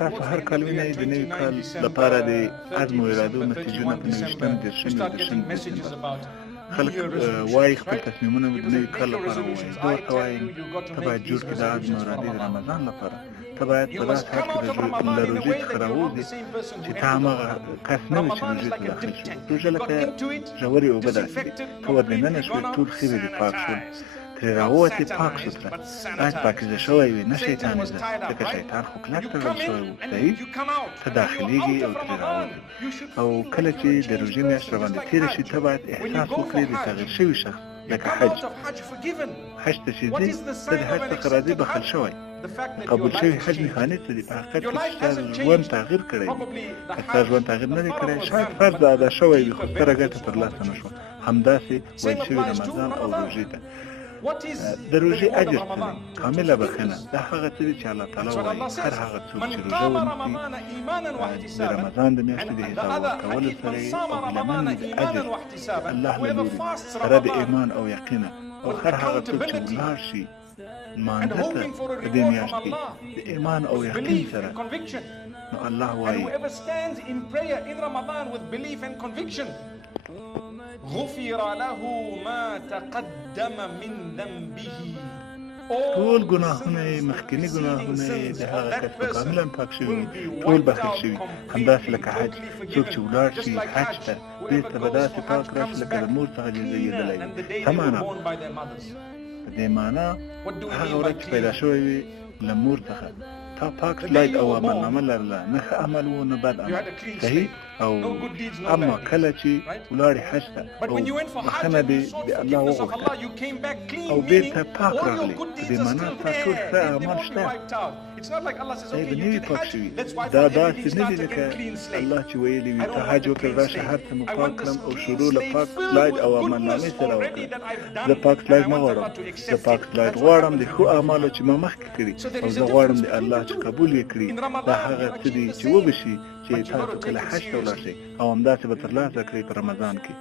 تاسو هر کال وینئ د نوي کال لپاره د عزم او ارادو نتیجونه په 29 دسمبر خلک وایي خپل تصمیمونه د نوي کال لپاره ووایي. زه ورته وایم ته باید جوړ کړې د عزم او ارادې د رمضان لپاره. ته باید په داسې حال کې له روژې څخه راووځې چې ته هماغه کس نه وې چې روژې ته داخل شوې. روژه لکه ژورې اوبه داسې دي، ته ور دننه شوې ټول خیرې دې پاک شول، ترې راووتې پاک سوتره، باید پاکیزه شوی وي، نه شیطانېده، ځکه شیطان خو کلک تړل شوی و. صحیح، ته داخلېږي او ترې راوځې. او کله چې د روژې میاشت راباندې تېره شي ته باید احساس وکړې د تغییر شوي شخص، لکه حج ته چې ځې ته د حج څخه راځې بخښل شوی. قبول شوی حج نښانې څه دي؟ په حقیقت کې چې ستا ژوند تغییر کړی وي. که ستا ژوند تغییر نه دی کړی شاید فرض ادا شوی وي خو ستره ګټه ترلاسه نه شوه. همداسې ویل شوي رمضان او روژې ته. د روژې اجر څه دی؟ کامله بښنه. دا هغه څه دي چې الله تعالی وایي هر هغه څوک چې روژه ونیسي د رمضان د میاشتې د حساب ورکولو سره یې او هیلهمن د اجر الله له لوري سره د ایمان او یقینه. او هر هغه څوک چې ولاړ شي لمانځه ته په دې میاشت کې د ایمان او یقین سره، نو الله وایي غفر له ما تقدم من ذنبه. ټول ګناهونه یې مخکیني ګناهونه یې د هغه کس په کاملا پاک شوي وي، ټول بخښل شوي. همداسې لکه حج، څوک چې ولاړ شي حج ته بېرته به داسې پاک راشي لکه د مور څخه چې زېږېدلی وي. څه معنا؟ په دې معنا هغه ورځ چې پیدا شوی وي له مور څخه تا پاک سلاید او عملنامه لرله، نه ښه عمل و نه بد عمل. صحیح. او اما کله چې ولاړې حج ته او بخښنه دې د الله وغوښته او بېرته پاک راغلې، په دې معنا ستا ټول ښه اعمال شته، ای به نه وي پاک شوي. دا داسې نه دي لکه الله چې ویلي وي ته حج وکړه راشه هر څه مو پاک کړم او شروع له پاک سلاید او عملنامې سره وکړه. زه پاک سلاید نه غواړم، زه پاک سلاید غواړم د ښو اعمالو چې ما مخکې کړي، او زه غواړم د الله چې قبول یې کړي. دا هغه څه دي چې وبه شي چې تاسو کله حج ته ولاړ شئ او همداسې به ترلاسه کړئ په رمضان کې.